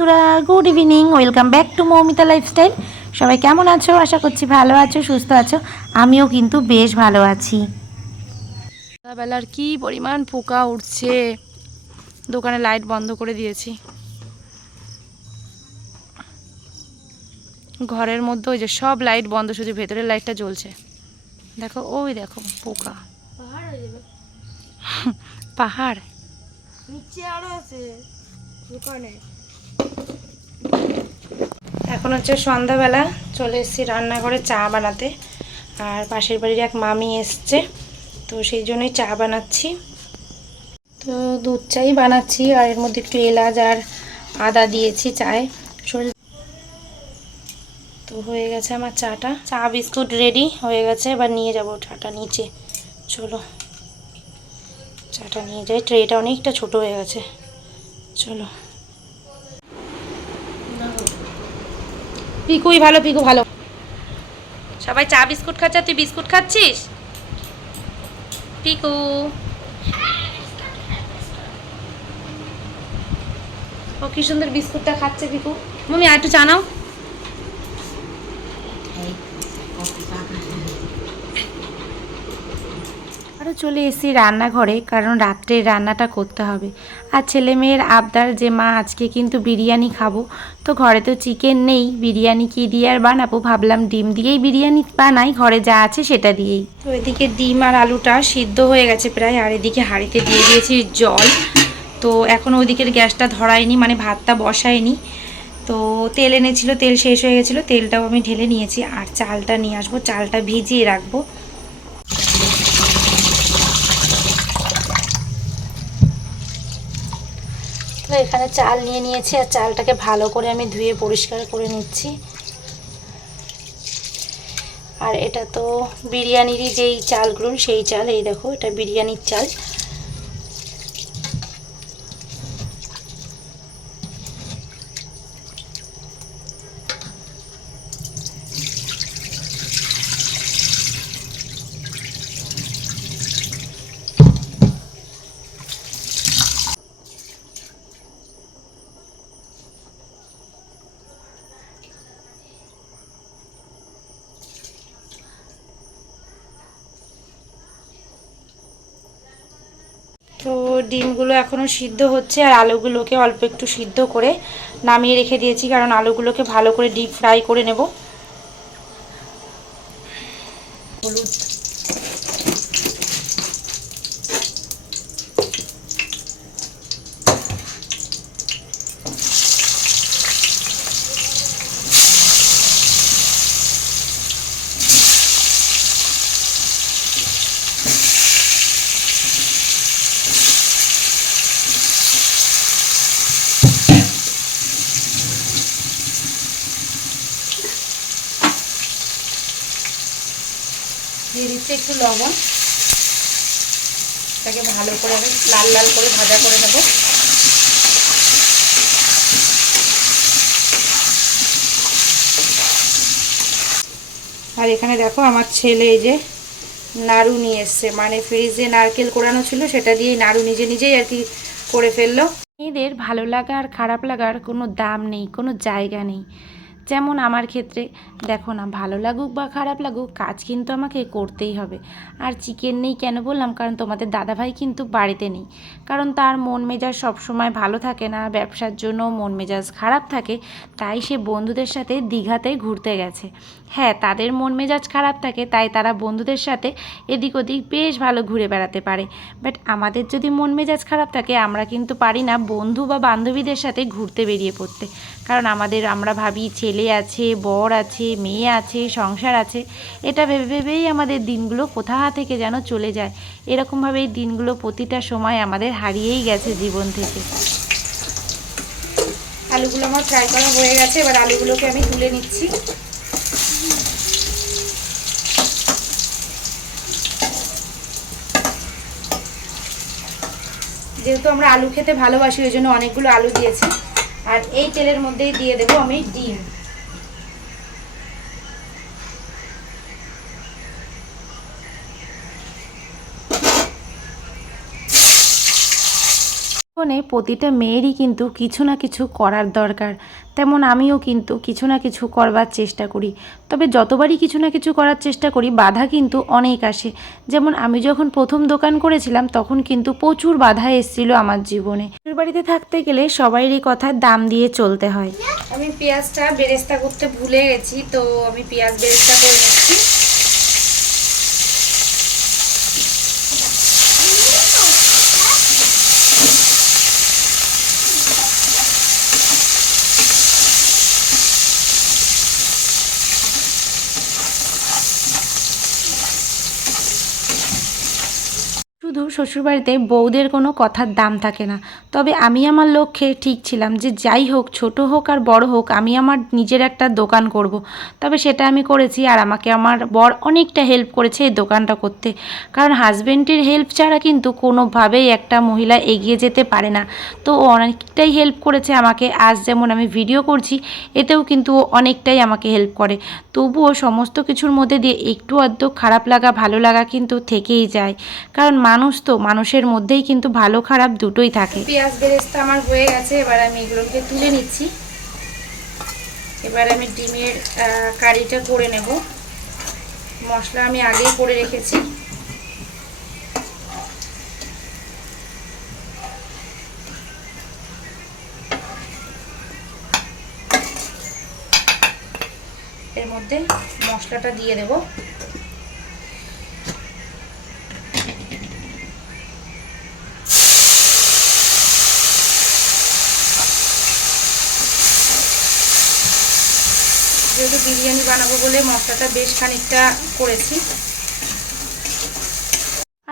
বন্ধুরা, good evening, welcome back to Moumita lifestyle. সবাই কেমন আছো? আশা করছি ভালো আছো, সুস্থ আছো। আমিও কিন্তু বেশ ভালো আছি। সকালবেলার কি পরিমাণ পোকা উঠছে, দোকানে লাইট বন্ধ করে দিয়েছি। ঘরের মধ্যে ওই যে সব লাইট বন্ধ, শুধু ভেতরের লাইটটা জ্বলছে। দেখো, ওই দেখো পোকা। পাহাড় নিচে আরো আছে দোকানে। এখন হচ্ছে সন্ধ্যাবেলা, চলে এসেছি রান্নাঘরে চা বানাতে। আর পাশের বাড়ির এক মামি এসছে, তো সেই জন্যই চা বানাচ্ছি। তো দুধ চাই বানাচ্ছি, আর এর মধ্যে একটু এলাচ আর আদা দিয়েছি চায়ে। তো হয়ে গেছে আমার চাটা, চা বিস্কুট রেডি হয়ে গেছে। এবার নিয়ে যাব চাটা নিচে। চলো চাটা নিয়ে যাই, ট্রেটা অনেকটা ছোট হয়ে গেছে। চলো। পিকুই ভালো, পিকু ভালো। সবাই চা বিস্কুট খাচ্ছে, তুই বিস্কুট খাচ্ছিস? পিকু ও কি সুন্দর বিস্কুটটা খাচ্ছে। পিকু, মম্মি আর একটু চা নাও। আরও চলে এসেছি রান্নাঘরে, কারণ রাত্রের রান্নাটা করতে হবে। আর ছেলে মেয়ের আবদার যে মা আজকে কিন্তু বিরিয়ানি খাবো। তো ঘরে তো চিকেন নেই, বিরিয়ানি কী দিয়ে আর বানাবো, ভাবলাম ডিম দিয়েই বিরিয়ানি বানাই, ঘরে যা আছে সেটা দিয়েই। তো এদিকে ডিম আর আলুটা সিদ্ধ হয়ে গেছে প্রায়, আর এদিকে হাঁড়িতে দিয়ে দিয়েছি জল। তো এখন ওইদিকের গ্যাসটা ধরায়নি, মানে ভাতটা বসায়নি। তো তেল এনেছিল, তেল শেষ হয়ে গেছিলো, তেলটাও আমি ঢেলে নিয়েছি। আর চালটা নিয়ে আসবো, চালটা ভিজিয়ে রাখবো। তো এখানে চাল নিয়ে নিয়েছি, আর চালটাকে ভালো করে আমি ধুয়ে পরিষ্কার করে নিচ্ছি। আর এটা তো বিরিয়ানিরই যেই চালগুলো, সেই চাল। এই দেখো, এটা বিরিয়ানির চাল। তো ডিমগুলো এখনও সিদ্ধ হচ্ছে, আর আলুগুলোকে অল্প একটু সিদ্ধ করে নামিয়ে রেখে দিয়েছি, কারণ আলুগুলোকে ভালো করে ডিপ ফ্রাই করে নেব। হলুদ, দিয়ে দিচ্ছি একটু লবণ। এটাকে ভালো করে আমি লাল লাল করে ভাজা করে নেব। আর এখানে দেখো, আমার ছেলে এই যে নাড়ু নিয়ে এসছে, মানে ফ্রিজে নারকেল কোরানো ছিল, সেটা দিয়ে নাড়ু নিজে নিজেই আর কি করে ফেললো। মেয়েদের ভালো লাগা আর খারাপ লাগার কোনো দাম নেই, কোনো জায়গা নেই। যেমন আমার ক্ষেত্রে দেখো না, ভালো লাগুক বা খারাপ লাগুক, কাজ কিন্তু আমাকে করতেই হবে। আর চিকেন নেই কেন বললাম, কারণ তোমাদের দাদাভাই কিন্তু বাড়িতে নেই। কারণ তার মন মেজাজ সবসময় ভালো থাকে না, ব্যবসার জন্য মন মেজাজ খারাপ থাকে। তাই সে বন্ধুদের সাথে দীঘাতে ঘুরতে গেছে। হ্যাঁ, তাদের মন মেজাজ খারাপ থাকে, তাই তারা বন্ধুদের সাথে এদিক ওদিক বেশ ভালো ঘুরে বেড়াতে পারে। বাট আমাদের যদি মন মেজাজ খারাপ থাকে, আমরা কিন্তু পারি না বন্ধু বা বান্ধবীদের সাথে ঘুরতে বেরিয়ে পড়তে। কারণ আমরা ভাবি ছেলে আছে, বর আছে, মেয়ে আছে, সংসার আছে, এটা ভেবে ভেবেই আমাদের দিনগুলো কোথা থেকে যেন চলে যায়। এরকমভাবেই দিনগুলো প্রতিটা সময় আমাদের হারিয়েই গেছে জীবন থেকে। আলুগুলো আমার ফ্রাই করা হয়ে গেছে, এবার আলুগুলোকে আমি তুলে নিচ্ছি। যেহেতু আমরা আলু খেতে ভালোবাসি, ওই জন্য অনেকগুলো আলু দিয়েছি। আর এই তেলের মধ্যেই দিয়ে দেবো আমি ডিম। জীবনে প্রতিটা মেয়েরই কিন্তু কিছু না কিছু করার দরকার, তেমন আমিও কিন্তু কিছু না কিছু করবার চেষ্টা করি। তবে যতবারই কিছু না কিছু করার চেষ্টা করি বাধা কিন্তু অনেক আসে। যেমন আমি যখন প্রথম দোকান করেছিলাম তখন কিন্তু প্রচুর বাধা এসেছিলো আমার জীবনে। বাড়িতে থাকতে গেলে সবাইরই কথা দাম দিয়ে চলতে হয়। আমি পেঁয়াজটা বেরেস্তা করতে ভুলে গেছি, তো আমি পেঁয়াজ বেরেস্তা করে নিচ্ছি। শুধু শ্বশুরবাড়িতে বউদের কোনো কথার দাম থাকে না, তবে আমি আমার লক্ষ্যে ঠিক ছিলাম যে যাই হোক, ছোট হোক আর বড় হোক, আমি আমার নিজের একটা দোকান করব। তবে সেটা আমি করেছি, আর আমাকে আমার বর অনেকটা হেল্প করেছে এই দোকানটা করতে। কারণ হাজব্যান্ডের হেল্প ছাড়া কিন্তু কোনোভাবেই একটা মহিলা এগিয়ে যেতে পারে না। তো ও অনেকটাই হেল্প করেছে আমাকে। আজ যেমন আমি ভিডিও করছি, এতেও কিন্তু ও অনেকটাই আমাকে হেল্প করে। তবুও সমস্ত কিছুর মধ্যে দিয়ে একটু আধটু খারাপ লাগা ভালো লাগা কিন্তু থেকেই যায়, কারণ মানুষ তো, মানুষের মধ্যেই কিন্তু ভালো খারাপ দুটোই থাকে। পেঁয়াজ বেরেস্তা আমার হয়ে গেছে, এবার আমি এগুলোকে তুলে নিচ্ছি। এবার আমি ডিমের কারিটা করে নেব। মশলা আমি আগেই করে রেখেছি। এর মধ্যে মশলাটা দিয়ে দেব। যেহেতু বিরিয়ানি বানাবো বলে মশলাটা বেশ খানিকটা করেছি।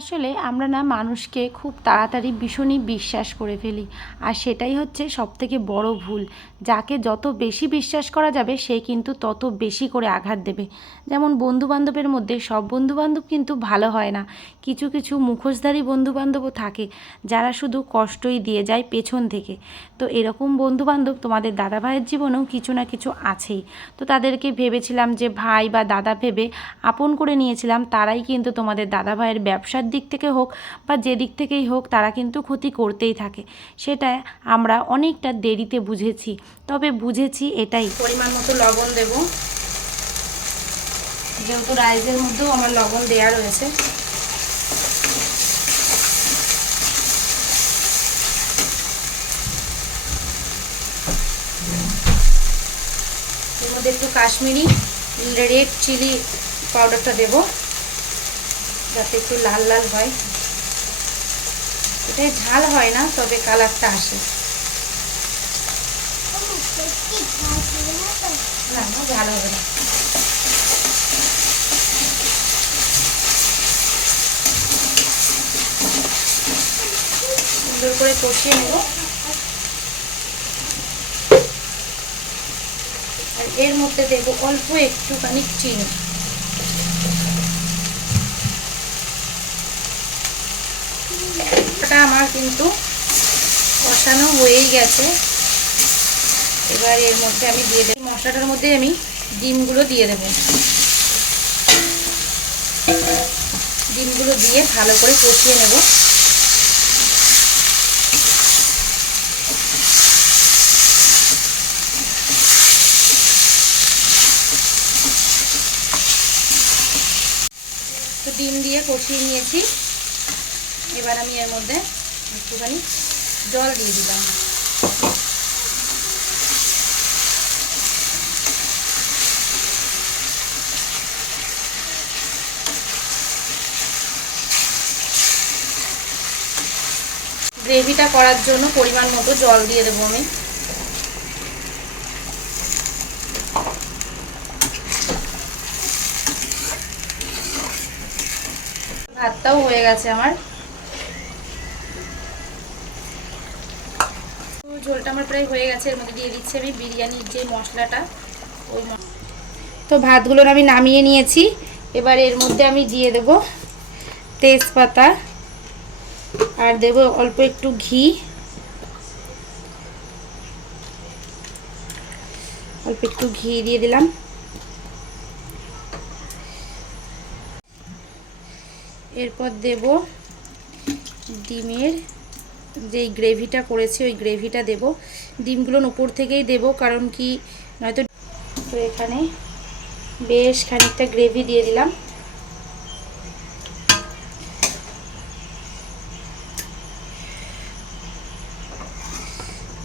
আসলে আমরা না মানুষকে খুব তাড়াতাড়ি ভীষণই বিশ্বাস করে ফেলি, আর সেটাই হচ্ছে সবথেকে বড় ভুল। যাকে যত বেশি বিশ্বাস করা যাবে সে কিন্তু তত বেশি করে আঘাত দেবে। যেমন বন্ধুবান্ধবের মধ্যে সব বন্ধুবান্ধব কিন্তু ভালো হয় না। কিছু কিছু মুখোশধারী বন্ধুবান্ধবও থাকে যারা শুধু কষ্টই দিয়ে যায় পেছন থেকে। তো এরকম বন্ধুবান্ধব তোমাদের দাদাভাইয়ের জীবনেও কিছু না কিছু আছেই। তো তাদেরকে ভেবেছিলাম যে ভাই বা দাদা ভেবে আপন করে নিয়েছিলাম, তারাই কিন্তু তোমাদের দাদাভাইয়ের ব্যবসার দিক থেকে হোক বা যে দিক থেকেই হোক তারা কিন্তু ক্ষতি করতেই থাকে। সেটা আমরা অনেকটা দেরিতে বুঝেছি, তবে বুঝেছি এটাই। পরিমাণ মতো লবণ দেব, যেহেতু রাইসের মধ্যেও আমার লবণ দেওয়া রয়েছে। এর মধ্যে একটু কাশ্মীরি রেড চিলি পাউডারটা দেব, যাতে একটু লাল লাল হয়। এটাই ঝাল হয় না, তবে কালারটা আসে। না না, ঝাল হবে না। সুন্দর করে কষিয়ে নেব। আর এর মধ্যে দেব অল্প একটুখানি চিনি। এটা আমার কিন্তু কষানো হয়েই গেছে। এবার এর মধ্যে আমি দিয়ে দেব, মশলাটার মধ্যে আমি ডিমগুলো দিয়ে দেব। ডিমগুলো দিয়ে ভালো করে কষিয়ে নেব। তো ডিম দিয়ে কষিয়ে নিয়েছি। এবার আমি এর মধ্যে একটুখানি জল দিয়ে দিলাম। গ্রেভিটা করার জন্য পরিমাণ মতো জল দিয়ে দেবো আমি। ভাতটাও হয়ে গেছে আমার। ঝোলটা আমার প্রায় হয়ে গেছে। এর মধ্যে দিয়ে দিচ্ছি আমি বিরিয়ানির যে মশলাটা, ওই তো ভাতগুলো আমি নামিয়ে নিয়েছি। এবার এর মধ্যে আমি দিয়ে দেব তেজপাতা, আর দেব অল্প একটু ঘি, অল্প একটু ঘি দিয়ে দিলাম। এরপর দেব ডিমের যেই গ্রেভিটা করেছি ওই গ্রেভিটা দেব। ডিমগুলো উপর থেকেই দেব, কারণ কি নয়তো। তো এখানে বেশ খানিকটা গ্রেভি দিয়ে দিলাম।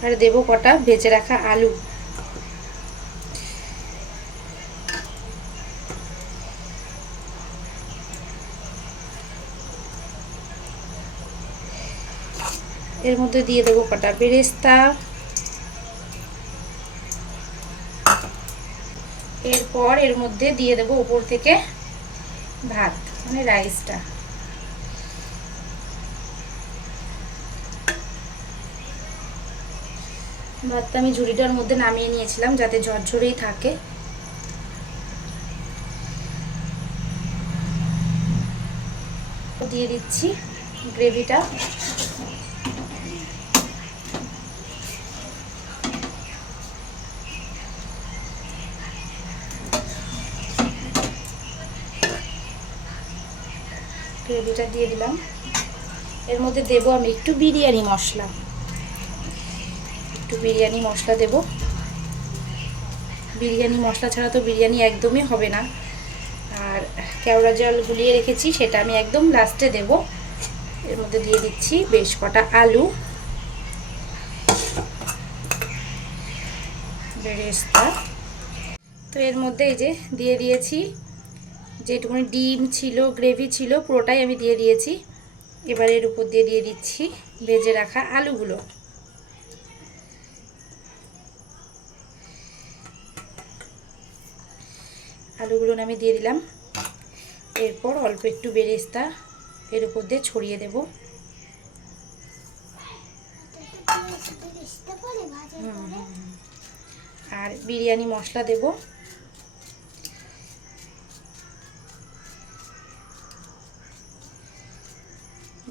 আর দেব কটা ভেজে রাখা আলু। এর মধ্যে দিয়ে দেবো কটা বেরেস্তা। এরপর এর মধ্যে দিয়ে দেবো উপর থেকে ভাত, মানে রাইসটা। ভাতটা আমি ঝুড়িটার মধ্যে নামিয়ে নিয়েছিলাম যাতে ঝরঝরেই থাকে। দিয়ে দিচ্ছি গ্রেভিটা। গ্রেভিটা দিয়ে দিলাম। এর মধ্যে দেব আমি একটু বিরিয়ানি মশলা। একটু বিরিয়ানি মশলা দেব। বিরিয়ানি মশলা ছাড়া তো বিরিয়ানি একদমই হবে না। আর কেওড়া জল গুলিয়ে রেখেছি, সেটা আমি একদম লাস্টে দেব। এর মধ্যে দিয়ে দিচ্ছি বেশ কটা আলু, বেরেস্তা। তো এর মধ্যে এই যে দিয়ে দিয়েছি যেটুকুনি ডিম ছিল, গ্রেভি ছিল, পুরোটাই আমি দিয়ে দিয়েছি। এবার এর উপর দিয়ে দিচ্ছি ভেজে রাখা আলুগুলো। আলুগুলো আমি দিয়ে দিলাম। এরপর অল্প একটু বেরেস্তা এর উপর দিয়ে ছড়িয়ে দেব। আর বিরিয়ানি মশলা দেব।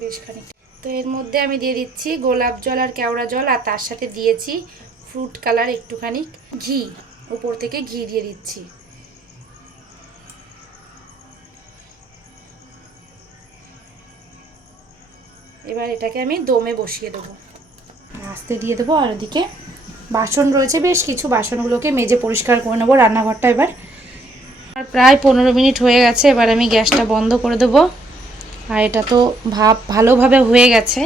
বেশ খানিকটা। তো এর মধ্যে আমি দিয়ে দিচ্ছি গোলাপ জল আর কেওড়া জল, আর তার সাথে দিয়েছি ফ্রুট কালার একটুখানি, ঘি। উপর থেকে ঘি দিয়ে দিচ্ছি। এবার এটাকে আমি দমে বসিয়ে দেবো। আস্তে দিয়ে দেবো। আর ওদিকে বাসন রয়েছে বেশ কিছু, বাসনগুলোকে মেজে পরিষ্কার করে নেবো রান্নাঘরটা এবার। আর প্রায় 15 মিনিট হয়ে গেছে। এবার আমি গ্যাসটা বন্ধ করে দেবো। আর এটা তো ভালোভাবে হয়ে গেছে।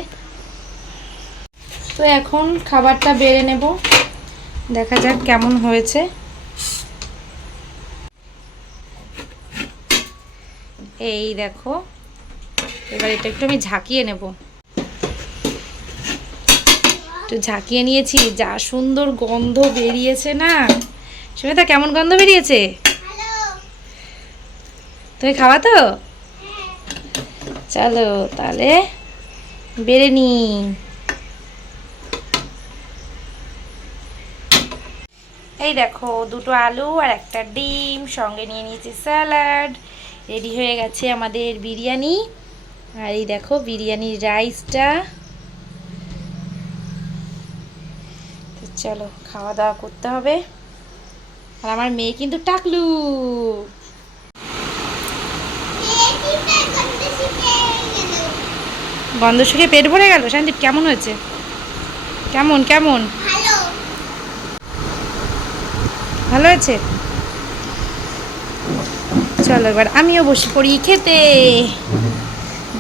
তো এখন খাবারটা বেড়ে নেব, দেখা যাক কেমন হয়েছে। এই দেখো, এবার এটা একটু আমি ঝাঁকিয়ে নেব। একটু ঝাঁকিয়ে নিয়েছি, যা সুন্দর গন্ধ বেরিয়েছে না। সুমিতা, কেমন গন্ধ বেরিয়েছে? তুমি খাওয়া তো? চলো তাহলে বেড়ে নি। এই দেখো, দুটো আলু আর একটা ডিম, সঙ্গে নিয়ে নিয়েছি স্যালাড। রেডি হয়ে গেছে আমাদের বিরিয়ানি। আর এই দেখো বিরিয়ানির রাইসটা। তো চলো খাওয়া দাওয়া করতে হবে। আর আমার মেয়ে কিন্তু টাকলু। গন্ধ শুকে পেট ভরে গেল। সঞ্জীব, কেমন হয়েছে? কেমন কেমন? ভালো হয়েছে। চলো এবার আমিও বসে পড়ি খেতে।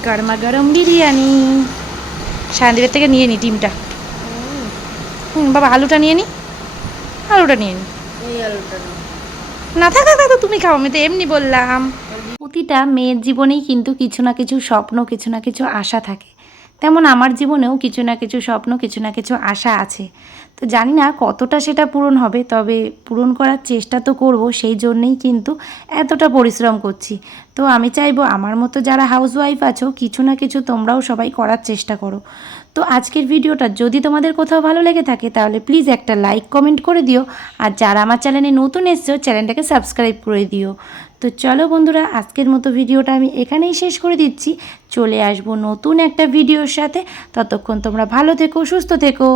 গরমা গরম বিরিয়ানি। সঞ্জীবের থেকে নিয়ে নি ডিমটা। বাবা আলুটা নিয়ে নি। আলুটা নিয়ে নি। না থাক, তুমি খাও, আমি তো এমনি বললাম। প্রতিটা মেয়ের জীবনেই কিন্তু কিছু না কিছু স্বপ্ন, কিছু না কিছু আশা থাকে। তেমন আমার জীবনেও কিছু না কিছু স্বপ্ন, কিছু না কিছু আশা আছে। তো জানি না কতটা সেটা পূরণ হবে, তবে পূরণ করার চেষ্টা তো করব। সেই জন্যেই কিন্তু এতটা পরিশ্রম করছি। তো আমি চাইবো আমার মতো যারা হাউসওয়াইফ আছো, কিছু না কিছু তোমরাও সবাই করার চেষ্টা করো। তো আজকের ভিডিওটা যদি তোমাদের কোথাও ভালো লেগে থাকে তাহলে প্লিজ একটা লাইক কমেন্ট করে দিও। আর যারা আমার চ্যানেলে নতুন এসছো, চ্যানেলটাকে সাবস্ক্রাইব করে দিও। তো চলো বন্ধুরা, আজকের মতো ভিডিওটা আমি এখানেই শেষ করে দিচ্ছি। চলে আসবো নতুন একটা ভিডিওর সাথে। ততক্ষণ তোমরা ভালো থেকো, সুস্থ থেকো।